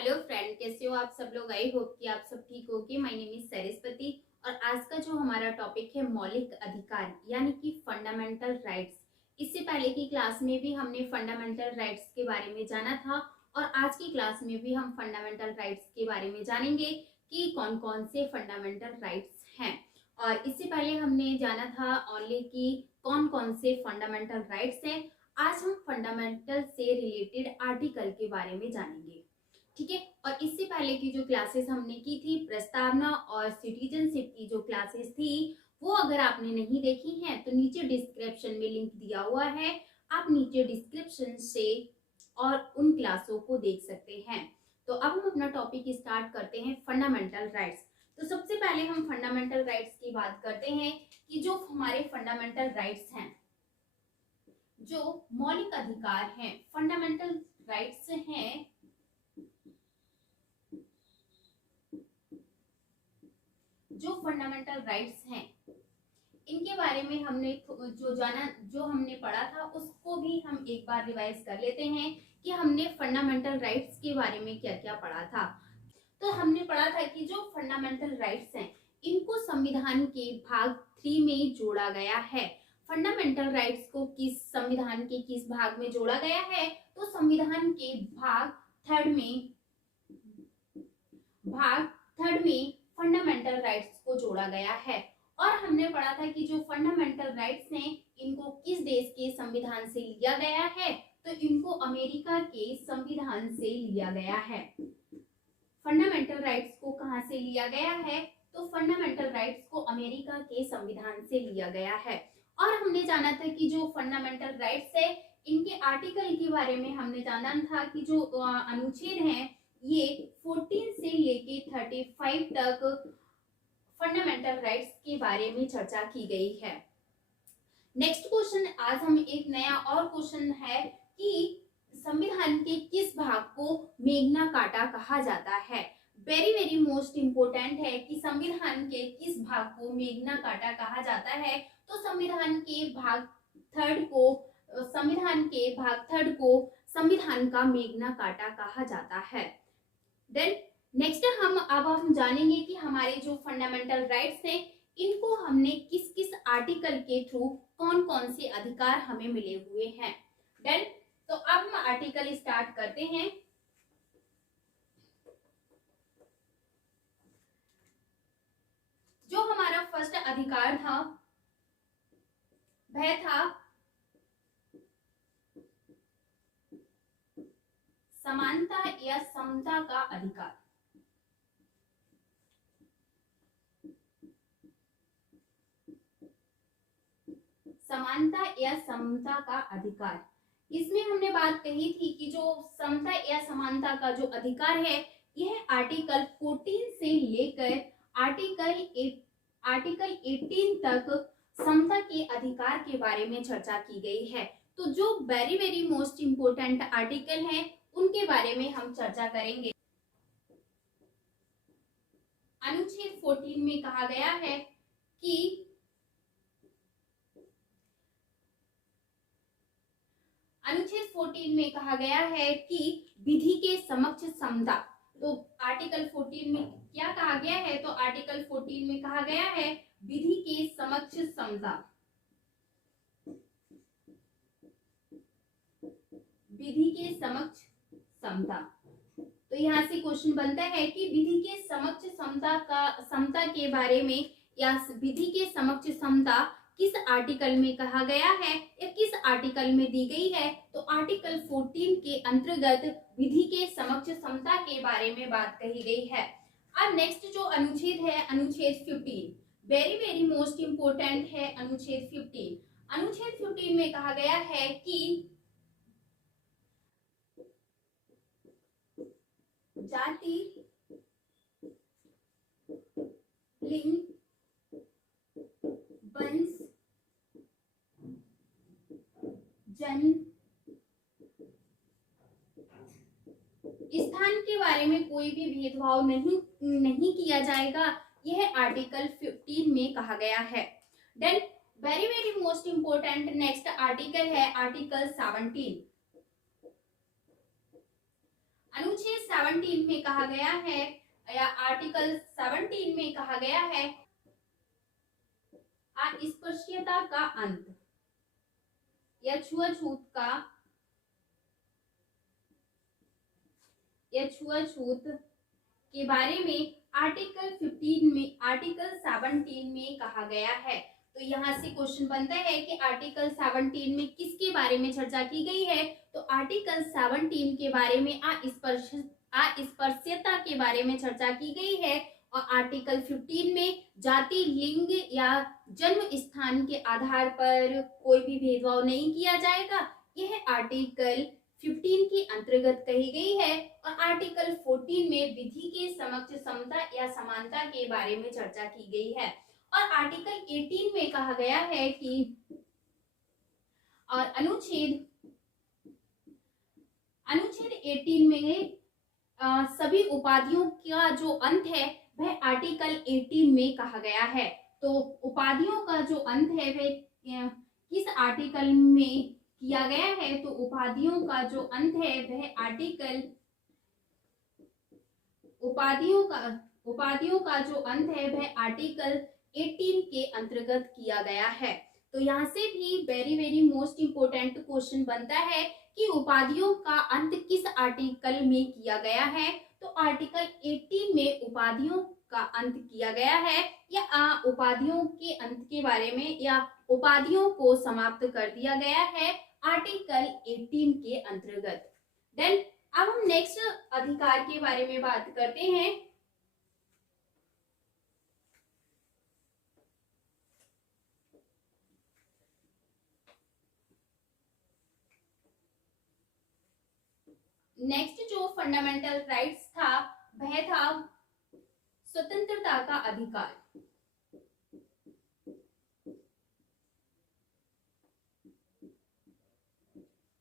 Hello friend, कैसे हो आप सब लोग। आई होप कि आप सब ठीक होगे। माय नेम इज सरस्वती और आज का जो हमारा टॉपिक है मौलिक अधिकार यानी कि फंडामेंटल राइट्स। इससे पहले की क्लास में भी हमने फंडामेंटल राइट्स के बारे में जाना था और आज की क्लास में भी हम फंडामेंटल राइट्स के बारे में जानेंगे कि कौन कौन से फंडामेंटल राइट्स हैं। और इससे पहले हमने जाना था ओनली कि कौन कौन से फंडामेंटल राइट्स हैं। आज हम फंडामेंटल से रिलेटेड आर्टिकल के बारे में जानेंगे, ठीक है। और इससे पहले की जो क्लासेस हमने की थी प्रस्तावना और सिटीजनशिप की जो क्लासेस थी, वो अगर आपने नहीं देखी हैं तो नीचे डिस्क्रिप्शन में लिंक दिया हुआ है। आप नीचे डिस्क्रिप्शन से और उन क्लासों को देख सकते हैं। तो अब हम अपना टॉपिक स्टार्ट करते हैं, फंडामेंटल राइट्स। तो सबसे पहले हम फंडामेंटल राइट्स की बात करते हैं कि जो हमारे फंडामेंटल राइट्स हैं, जो मौलिक अधिकार हैं, फंडामेंटल राइट्स हैं, जो फंडामेंटल राइट्स हैं इनके बारे में हमने जो हमने पढ़ा था उसको भी हम एक बार रिवाइज कर लेते हैं कि हमने फंडामेंटल राइट्स के बारे में क्या क्या पढ़ा था। तो हमने पढ़ा था कि जो फंडामेंटल राइट्स हैं इनको संविधान के भाग 3 में जोड़ा गया है। फंडामेंटल राइट्स को किस संविधान के किस भाग में जोड़ा गया है? तो संविधान के भाग थर्ड में फंडामेंटल राइट्स को जोड़ा गया है। और हमने पढ़ा था कि जो फंडामेंटल राइट्स हैं इनको किस देश के संविधान से लिया गया है? तो इनको अमेरिका के संविधान से लिया गया है। फंडामेंटल राइट्स को कहां से लिया गया है? तो फंडामेंटल राइट्स को अमेरिका के संविधान से लिया गया है। और हमने जाना था कि जो फंडामेंटल राइट्स है इनके आर्टिकल के बारे में हमने जाना था कि जो अनुच्छेद हैं ये 14 से लेके 35 तक फंडामेंटल राइट्स के बारे में चर्चा की गई है। नेक्स्ट क्वेश्चन, आज हम एक नया और क्वेश्चन है कि संविधान के किस भाग को मेग्ना कार्टा कहा जाता है? वेरी वेरी मोस्ट इंपोर्टेंट है कि संविधान के किस भाग को मेग्ना कार्टा कहा जाता है? तो संविधान के भाग थर्ड को संविधान का मेग्ना कार्टा कहा जाता है। देन नेक्स्ट हम जानेंगे कि हमारे जो फंडामेंटल राइट्स हैं इनको हमने किस किस आर्टिकल के थ्रू कौन कौन से अधिकार हमें मिले हुए हैं। देन तो अब हम आर्टिकल स्टार्ट करते हैं। जो हमारा फर्स्ट अधिकार था वह था समानता या समता का अधिकार। समानता या समता का अधिकार, इसमें हमने बात कही थी कि जो समता या समानता का जो अधिकार है यह आर्टिकल 14 से लेकर आर्टिकल 18 तक समता के अधिकार के बारे में चर्चा की गई है। तो जो very very most important article हैं उनके बारे में हम चर्चा करेंगे। अनुच्छेद 14 में कहा गया है कि अनुच्छेद 14 में कहा गया है कि विधि के समक्ष समता। तो आर्टिकल 14 में क्या कहा गया है? तो आर्टिकल 14 में कहा गया है विधि के समक्ष समता। विधि के समक्ष समता। तो यहाँ से क्वेश्चन बनता है कि विधि के समक्ष समता के बारे में या विधि के समक्ष समता किस आर्टिकल में कहा गया है या किस आर्टिकल में दी गई है? तो आर्टिकल 14 के अंतर्गत विधि के समक्ष समता के बारे में बात कही गई है। अब नेक्स्ट जो अनुच्छेद है, अनुच्छेद 15, वेरी वेरी मोस्ट इंपोर्टेंट है अनुच्छेद 15। अनुच्छेद 15 में कहा गया है कि जाति, लिंग, वंश, जन्म, स्थान के बारे में कोई भी भेदभाव नहीं किया जाएगा, यह आर्टिकल 15 में कहा गया है। Then very very most important next article है आर्टिकल 17। अनुच्छेद 17 में कहा गया है या आर्टिकल 17 में कहा गया है अस्पृश्यता का अंत या छुआछूत के बारे में आर्टिकल 17 में कहा गया है। तो यहाँ से क्वेश्चन बनता है कि आर्टिकल 17 में किसके बारे में चर्चा की गई है। तो आर्टिकल 17 के बारे में अस्पृश्यता के बारे में चर्चा की गई है और आर्टिकल 15 में जाति, लिंग या जन्म स्थान के आधार पर कोई भी भेदभाव नहीं किया जाएगा, यह आर्टिकल 15 के अंतर्गत कही गई है। और आर्टिकल 14 में विधि के समक्ष समता या समानता के बारे में चर्चा की गई है। और आर्टिकल 18 में कहा गया है कि और अनुच्छेद 18 में सभी उपाधियों का जो अंत है वह आर्टिकल 18 में कहा गया है। तो उपाधियों का जो अंत है वह किस आर्टिकल में किया गया है। तो उपाधियों का जो अंत है वह उपाधियों का जो अंत है वह आर्टिकल 18 के अंतर्गत किया गया है। तो यहाँ से भी वेरी मोस्ट इम्पोर्टेंट क्वेश्चन बनता है कि उपाधियों का अंत किस आर्टिकल में किया गया है। तो आर्टिकल 18 में उपाधियों का अंत किया गया है या उपाधियों के अंत के बारे में या उपाधियों को समाप्त कर दिया गया है आर्टिकल 18 के अंतर्गत। देन अब हम नेक्स्ट अधिकार के बारे में बात करते हैं। नेक्स्ट जो फंडामेंटल राइट्स था वह था स्वतंत्रता का अधिकार।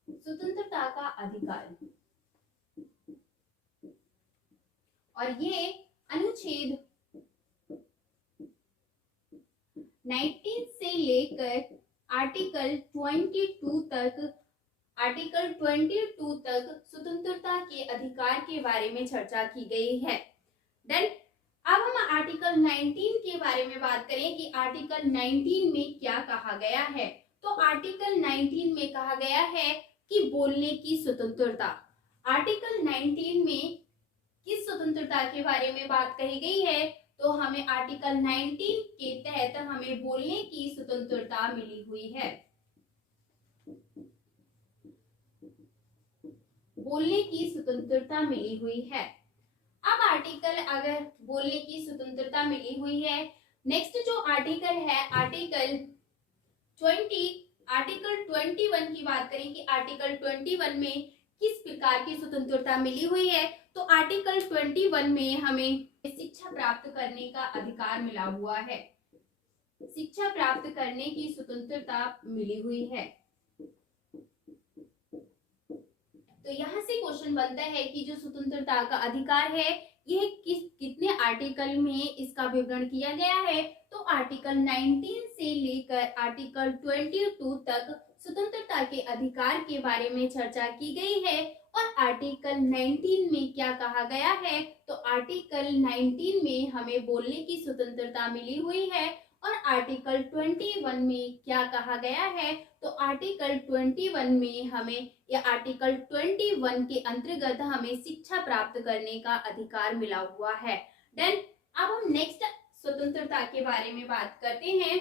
स्वतंत्रता का अधिकार और ये अनुच्छेद 19 से लेकर आर्टिकल 22 तक स्वतंत्रता के अधिकार के बारे में चर्चा की गई है। देन अब हम आर्टिकल 19 के बारे में बात करें कि आर्टिकल 19 में क्या कहा गया है। तो आर्टिकल 19 में कहा गया है कि बोलने की स्वतंत्रता। आर्टिकल 19 में किस स्वतंत्रता के बारे में बात कही गई है। तो हमें आर्टिकल 19 के तहत हमें बोलने की स्वतंत्रता मिली हुई है। बोलने की स्वतंत्रता मिली हुई है। अब आर्टिकल अगर बोलने की स्वतंत्रता मिली हुई है, नेक्स्ट जो आर्टिकल है आर्टिकल 21 की बात करें कि आर्टिकल 21 में किस प्रकार की स्वतंत्रता मिली हुई है। तो आर्टिकल 21 में हमें शिक्षा प्राप्त करने का अधिकार मिला हुआ है। शिक्षा प्राप्त करने की स्वतंत्रता मिली हुई है। तो यहाँ से क्वेश्चन बनता है कि जो स्वतंत्रता का अधिकार है यह कितने आर्टिकल में इसका विवरण किया गया है। तो आर्टिकल 19 से लेकर आर्टिकल 22 तक स्वतंत्रता के अधिकार के बारे में चर्चा की गई है। और आर्टिकल 19 में क्या कहा गया है। तो आर्टिकल 19 में हमें बोलने की स्वतंत्रता मिली हुई है। और आर्टिकल 21 में क्या कहा गया है। तो आर्टिकल 21 में हमें या आर्टिकल 21 के अंतर्गत हमें शिक्षा प्राप्त करने का अधिकार मिला हुआ है। देन अब हम नेक्स्ट स्वतंत्रता के बारे में बात करते हैं।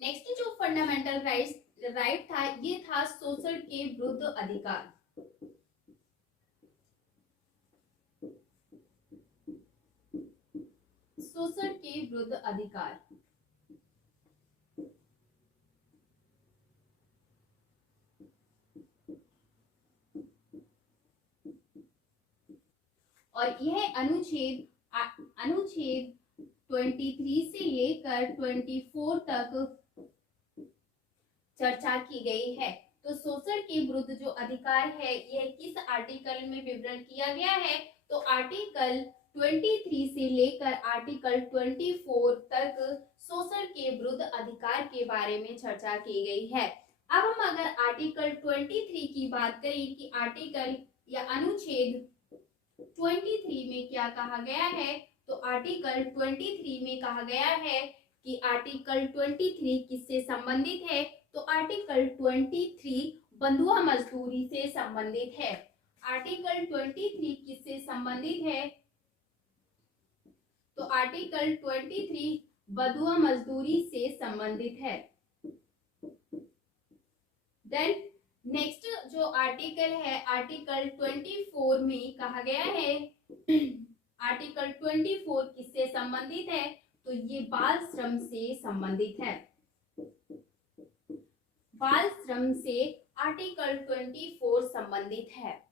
नेक्स्ट जो फंडामेंटल राइट था ये था शोषण के विरुद्ध अधिकार। शोषण के विरुद्ध अधिकार और यह अनुच्छेद 23 से लेकर 24 तक चर्चा की गई है। तो शोषण के विरुद्ध जो अधिकार है यह किस आर्टिकल में विवरण किया गया है। तो आर्टिकल 23 से लेकर आर्टिकल 24 तक शोषण के विरुद्ध अधिकार के बारे में चर्चा की गई है। अब हम अगर आर्टिकल 23 की बात करें कि आर्टिकल या अनुच्छेद 23 में क्या कहा गया है, तो आर्टिकल 23 में कहा गया है कि आर्टिकल 23 किससे संबंधित है, तो आर्टिकल 23 बंधुआ मजदूरी से संबंधित है। आर्टिकल 23 किससे संबंधित है, तो आर्टिकल 23 बंधुआ मजदूरी से संबंधित है। देन नेक्स्ट जो आर्टिकल है, आर्टिकल 24 में कहा गया है आर्टिकल 24 किससे संबंधित है, तो ये बाल श्रम से संबंधित है। बाल श्रम से आर्टिकल 24 संबंधित है।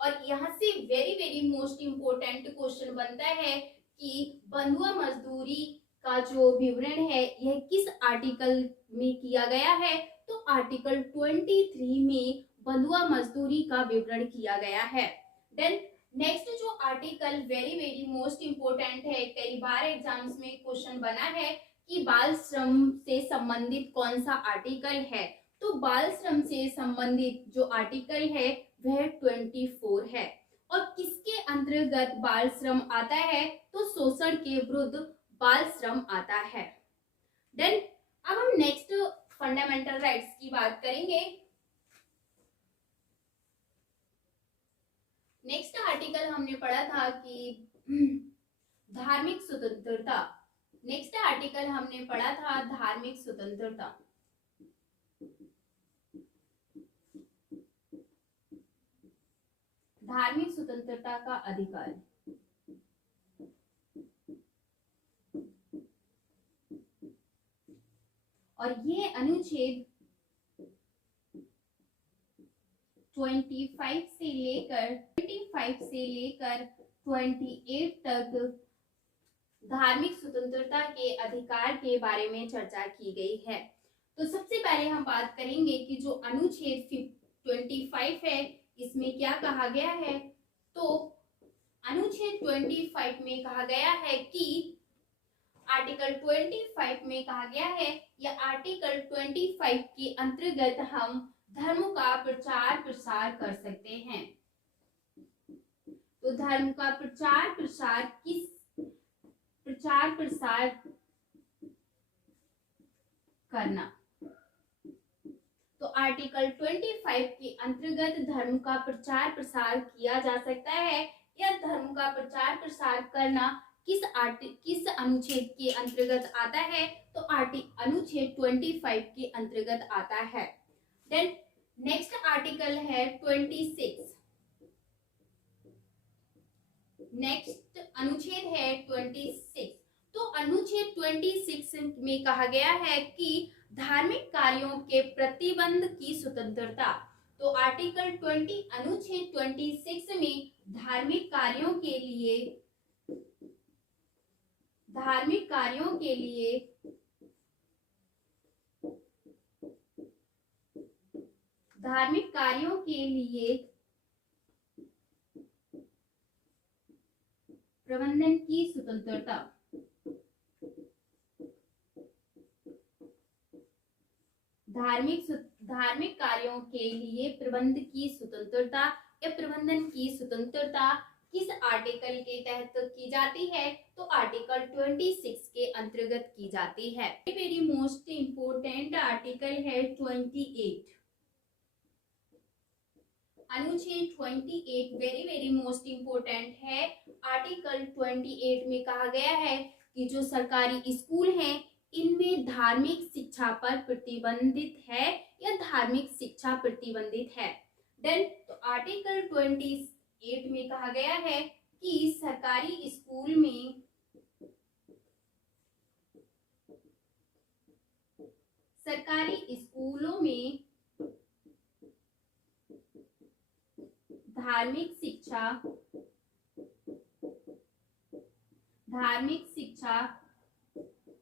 और यहाँ से very very most important question बनता है कि बंधुआ मजदूरी का जो विवरण है यह किस आर्टिकल में किया गया है, तो आर्टिकल 23 में बंधुआ मजदूरी का विवरण किया गया है। देन नेक्स्ट जो article very very most important है, कई बार एग्जाम्स में क्वेश्चन बना है कि बाल श्रम से संबंधित कौन सा आर्टिकल है, तो बाल श्रम से संबंधित जो आर्टिकल है वह 24 है। और किसके अंतर्गत बाल श्रम आता है, तो शोषण के विरुद्ध बाल श्रम आता है। देन अब हम नेक्स्ट फंडामेंटल राइट्स की बात करेंगे। नेक्स्ट आर्टिकल हमने पढ़ा था कि धार्मिक स्वतंत्रता। नेक्स्ट आर्टिकल हमने पढ़ा था धार्मिक स्वतंत्रता। धार्मिक स्वतंत्रता का अधिकार। और ये अनुच्छेद 25 से लेकर 28 तक धार्मिक स्वतंत्रता के अधिकार के बारे में चर्चा की गई है। तो सबसे पहले हम बात करेंगे कि जो अनुच्छेद 25 है इसमें क्या कहा गया है, तो अनुच्छेद 25 में कहा गया है कि आर्टिकल 25 में कहा गया है या आर्टिकल 25 के अंतर्गत हम धर्म का प्रचार प्रसार कर सकते हैं। तो धर्म का प्रचार प्रसार करना, तो आर्टिकल 25 के अंतर्गत धर्म का प्रचार प्रसार किया जा सकता है। या धर्म का प्रचार प्रसार करना किस अनुच्छेद के अंतर्गत आता है, तो अनुच्छेद 25 के अंतर्गत आता है। देन नेक्स्ट आर्टिकल है 26। नेक्स्ट अनुच्छेद है 26। तो अनुच्छेद 26 में कहा गया है कि धार्मिक कार्यों के प्रतिबंध की स्वतंत्रता। तो आर्टिकल 20 अनुच्छेद 26 में धार्मिक कार्यों के लिए प्रबंधन की स्वतंत्रता। धार्मिक कार्यों के लिए प्रबंध की स्वतंत्रता या प्रबंधन की स्वतंत्रता किस आर्टिकल के तहत की जाती है, तो आर्टिकल 26 के अंतर्गत की जाती है। वेरी मोस्ट इंपोर्टेंट आर्टिकल है 28। अनुच्छेद 28 वेरी वेरी मोस्ट इंपोर्टेंट है। आर्टिकल 28 में कहा गया है कि जो सरकारी स्कूल हैं इनमें धार्मिक शिक्षा पर प्रतिबंधित है या धार्मिक शिक्षा प्रतिबंधित है। देन तो आर्टिकल 28 में कहा गया है कि सरकारी स्कूलों में धार्मिक शिक्षा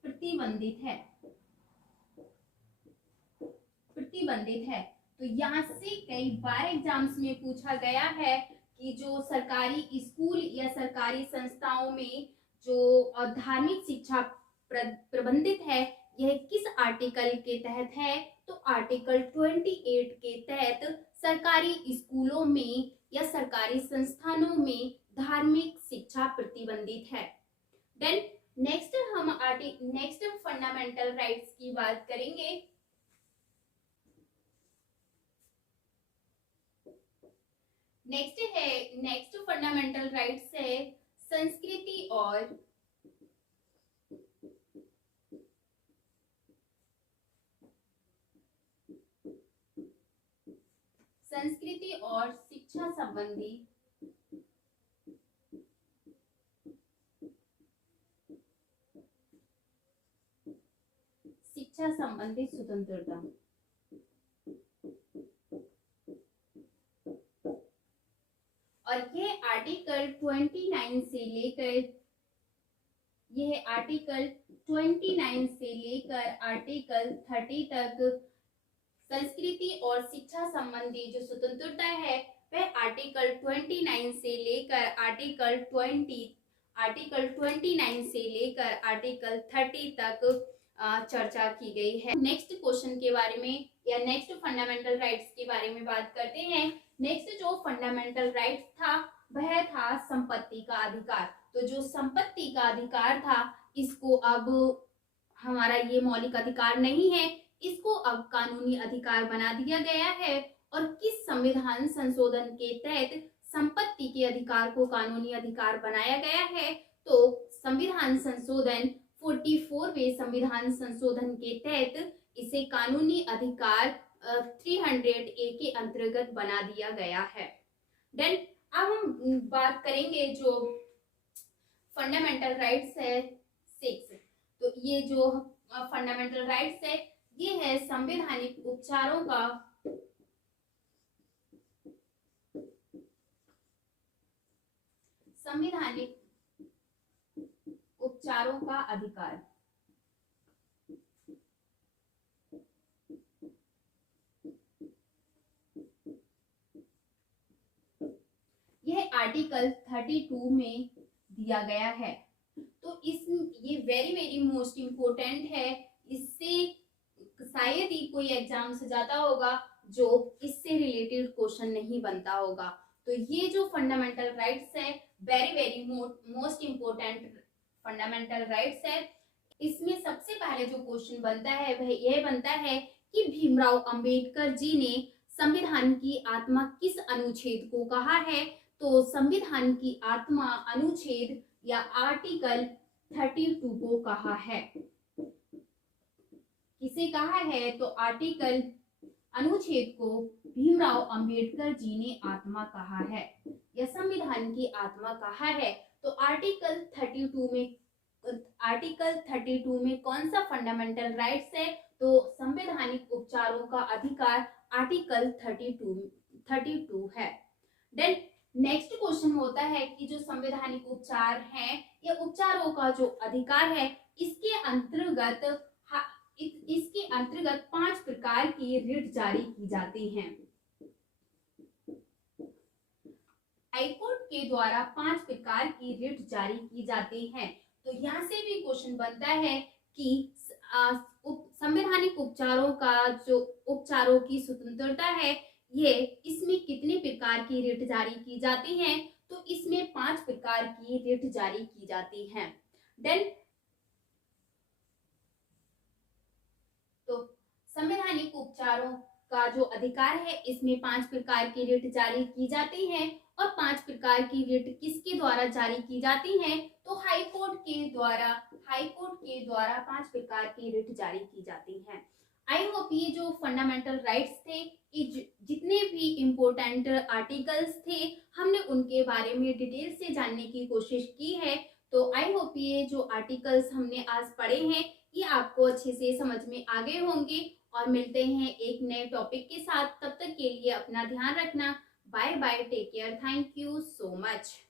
प्रतिबंधित है। तो यहाँ से कई बार एग्जाम्स में पूछा गया है कि जो सरकारी स्कूल या सरकारी संस्थाओं में जो धार्मिक शिक्षा प्रबंधित है यह किस आर्टिकल के तहत है, तो आर्टिकल 28 के तहत सरकारी स्कूलों में या सरकारी संस्थानों में धार्मिक शिक्षा प्रतिबंधित है। देन नेक्स्ट फंडामेंटल राइट्स की बात करेंगे। नेक्स्ट फंडामेंटल राइट्स है संस्कृति और शिक्षा संबंधी स्वतंत्रता। और यह आर्टिकल 29 से लेकर आर्टिकल 30 तक संस्कृति और शिक्षा संबंधी जो स्वतंत्रता है वह आर्टिकल 29 से लेकर आर्टिकल 30 तक चर्चा की गई है। नेक्स्ट क्वेश्चन के बारे में या नेक्स्ट फंडामेंटल राइट्स के बारे में बात करते हैं। नेक्स्ट जो फंडामेंटल राइट्स था वह था संपत्ति का अधिकार। तो जो संपत्ति का अधिकार था इसको अब हमारा ये मौलिक अधिकार नहीं है, इसको अब कानूनी अधिकार बना दिया गया है। और किस संविधान संशोधन के तहत संपत्ति के अधिकार को कानूनी अधिकार बनाया गया है, तो संविधान संशोधन 44वें संविधान संशोधन के तहत इसे कानूनी अधिकार 300A के अंतर्गत बना दिया गया है। देन अब हम बात करेंगे जो फंडामेंटल राइट्स है 6। तो ये जो फंडामेंटल राइट्स है ये है संवैधानिक उपचारों का अधिकार। यह आर्टिकल 32 में दिया गया है। तो ये वेरी मोस्ट इम्पोर्टेंट है। इससे शायद ही कोई एग्जाम से जाता होगा जो इससे रिलेटेड क्वेश्चन नहीं बनता होगा। तो ये जो फंडामेंटल राइट्स है very most important fundamental rights है। इसमें सबसे पहले जो क्वेश्चन बनता है वह यह बनता है कि भीमराव अंबेडकर जी ने संविधान की आत्मा किस अनुच्छेद को कहा है। तो संविधान की आत्मा अनुच्छेद या आर्टिकल 32 को कहा है। किसे कहा है, तो आर्टिकल अनुच्छेद को भीमराव अंबेडकर जी ने आत्मा कहा है या संविधान की आत्मा कहा है। तो आर्टिकल 32 में कौन सा फंडामेंटल राइट्स है, तो संवैधानिक उपचारों का अधिकार आर्टिकल 32 है। देन नेक्स्ट क्वेश्चन होता है कि जो संवैधानिक उपचार हैं या उपचारों का जो अधिकार है इसके अंतर्गत 5 प्रकार की रिट जारी की जाती हैं। हाईकोर्ट के द्वारा 5 प्रकार की रिट जारी की जाती हैं। तो यहाँ से भी क्वेश्चन बनता है कि संवैधानिक उपचारों की स्वतंत्रता है ये इसमें कितने प्रकार की रिट जारी की जाती हैं, तो इसमें 5 प्रकार की रिट जारी की जाती हैं। देन तो संवैधानिक उपचारों का जो अधिकार है इसमें 5 प्रकार की रिट जारी की जाती हैं। और 5 प्रकार की रिट किसके द्वारा जारी की जाती हैं, तो हाईकोर्ट के द्वारा 5 प्रकार की रिट जारी की जाती हैं। आई होप ये जो फंडामेंटल राइट्स थे, जितने भी इम्पोर्टेंट आर्टिकल्स थे हमने उनके बारे में डिटेल से जानने की कोशिश की है। तो आई होप ये जो आर्टिकल्स हमने आज पढ़े हैं ये आपको अच्छे से समझ में आ गए होंगे। और मिलते हैं एक नए टॉपिक के साथ, तब तक के लिए अपना ध्यान रखना। Bye bye, take care, thank you so much.